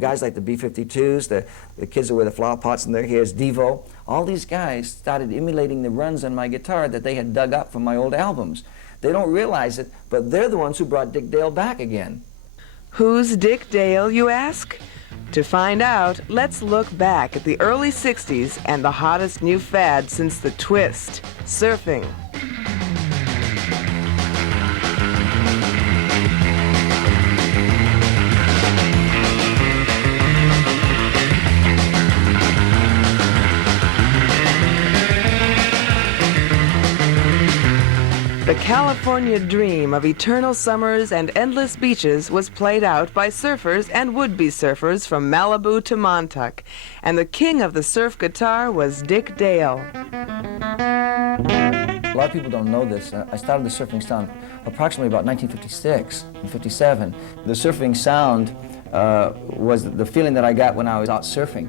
Guys like the B-52s, the kids that wear the flower pots in their hairs, Devo, all these guys started emulating the runs on my guitar that they had dug up from my old albums. They don't realize it, but they're the ones who brought Dick Dale back again. Who's Dick Dale, you ask? To find out, let's look back at the early 60s and the hottest new fad since the twist, surfing. The California dream of eternal summers and endless beaches was played out by surfers and would-be surfers from Malibu to Montauk, and the king of the surf guitar was Dick Dale. A lot of people don't know this. I started the surfing sound approximately about 1956 and 57. The surfing sound was the feeling that I got when I was out surfing.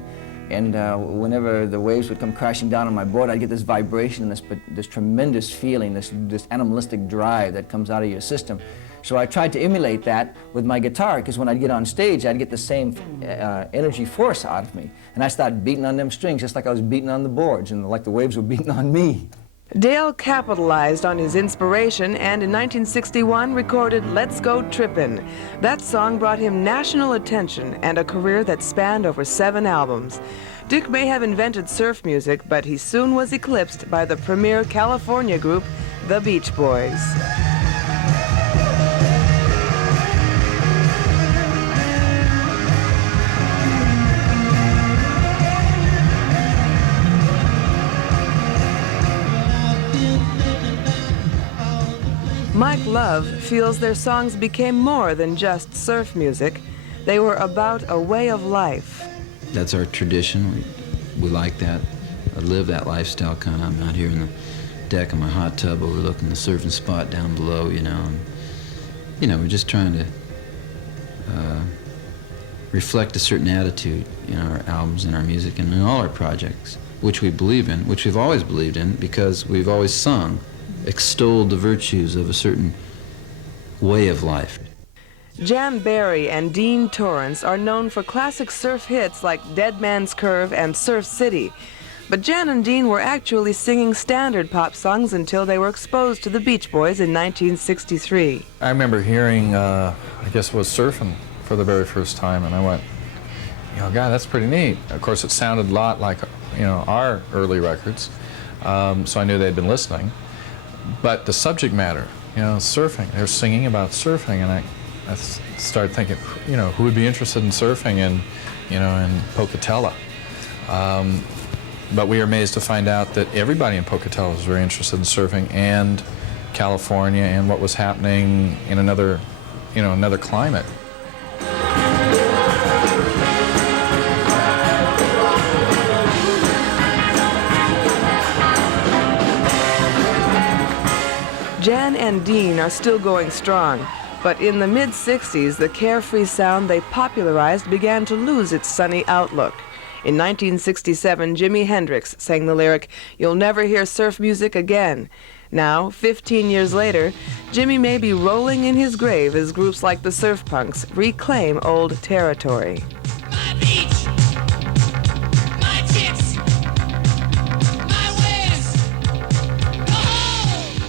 And whenever the waves would come crashing down on my board, I'd get this vibration, this tremendous feeling, this animalistic drive that comes out of your system. So I tried to emulate that with my guitar, because when I'd get on stage, I'd get the same energy force out of me. And I started beating on them strings just like I was beating on the boards, and like the waves were beating on me. Dale capitalized on his inspiration and in 1961 recorded Let's Go Trippin'. That song brought him national attention and a career that spanned over 7 albums. Dick may have invented surf music, but he soon was eclipsed by the premier California group, the Beach Boys. Mike Love feels their songs became more than just surf music. They were about a way of life. That's our tradition. We like that. I live that lifestyle kind of. I'm out here in the deck of my hot tub overlooking the surfing spot down below, you know. And, we're just trying to reflect a certain attitude in our albums and our music and in all our projects, which we believe in, which we've always believed in because we've always sung, extolled the virtues of a certain way of life. Jan Berry and Dean Torrance are known for classic surf hits like Dead Man's Curve and Surf City. But Jan and Dean were actually singing standard pop songs until they were exposed to the Beach Boys in 1963. I remember hearing, I guess it was Surfing for the very first time, and I went, God, that's pretty neat. Of course, it sounded a lot like, our early records, so I knew they'd been listening. But the subject matter, surfing, they're singing about surfing, and I started thinking, who would be interested in surfing in Pocatello? But we were amazed to find out that everybody in Pocatello was very interested in surfing and California and what was happening in another climate. Jan and Dean are still going strong, but in the mid-60s, the carefree sound they popularized began to lose its sunny outlook. In 1967, Jimi Hendrix sang the lyric, "You'll never hear surf music again." Now, 15 years later, Jimmy may be rolling in his grave as groups like the Surf Punks reclaim old territory. My beach, my chicks, my waves, go home.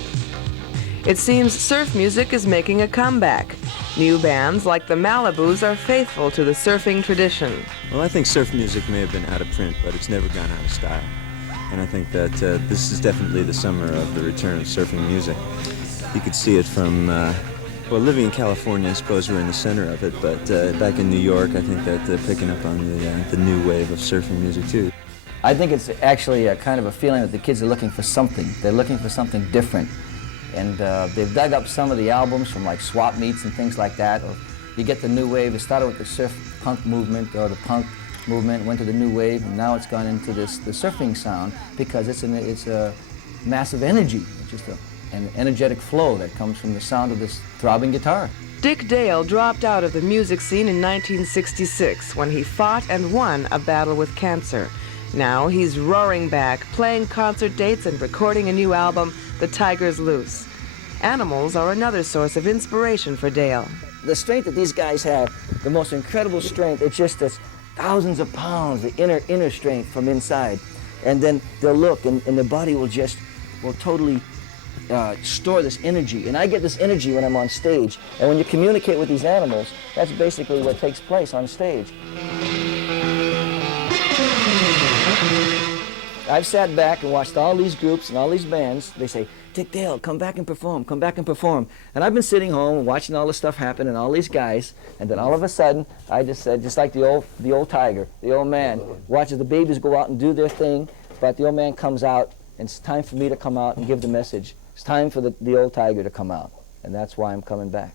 It seems surf music is making a comeback. New bands like the Malibus are faithful to the surfing tradition. Well, I think surf music may have been out of print, but it's never gone out of style. And I think that this is definitely the summer of the return of surfing music. You could see it from, living in California, I suppose we're in the center of it, but back in New York, I think that they're picking up on the new wave of surfing music, too. I think it's actually a kind of a feeling that the kids are looking for something. They're looking for something different. And they've dug up some of the albums from like swap meets and things like that. Or you get the new wave. It started with the surf punk movement or the punk movement, went to the new wave, and now it's gone into the surfing sound because it's a massive energy. It's just an energetic flow that comes from the sound of this throbbing guitar. Dick Dale dropped out of the music scene in 1966 when he fought and won a battle with cancer. Now he's roaring back, playing concert dates and recording a new album, The Tiger's Loose. Animals are another source of inspiration for Dale. the strength that these guys have, the most incredible strength, it's just this thousands of pounds, the inner strength from inside. And then they'll look, and the body will totally store this energy. And I get this energy when I'm on stage. And when you communicate with these animals, that's basically what takes place on stage. I've sat back and watched all these groups and all these bands. They say, Dick Dale, come back and perform, come back and perform. And I've been sitting home and watching all this stuff happen and all these guys, and then all of a sudden, I just said, just like the old tiger, the old man, watches the babies go out and do their thing, but the old man comes out, and it's time for me to come out and give the message. It's time for the old tiger to come out, and that's why I'm coming back.